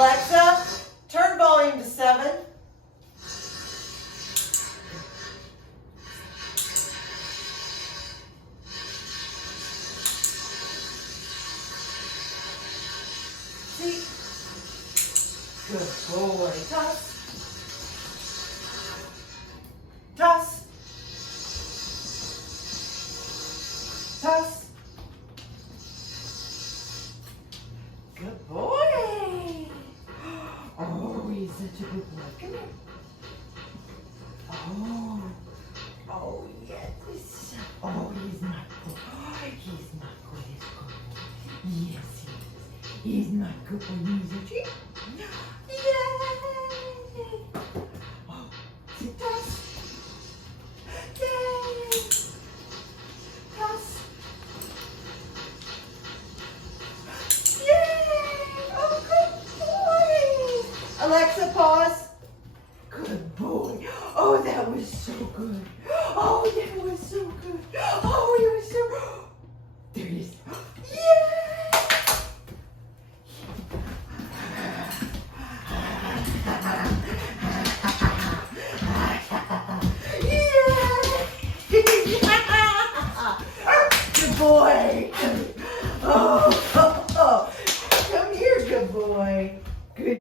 Alexa, turn volume to 7. See? Good boy. Toss. Toss. Toss. Good boy. Oh, he's such a good boy. Come here. Oh, yes. Oh, he's not good. He's not good. He's good. Yes, he is. He's not good for you, is he? Yay! Oh, sit down. Yay! Toss. Yay! Oh, good boy. Alexa, pause. Good boy. Oh, that was so good. Oh, that was so good. Oh, you were so. There it is. Yay! Yay! Good boy. Oh.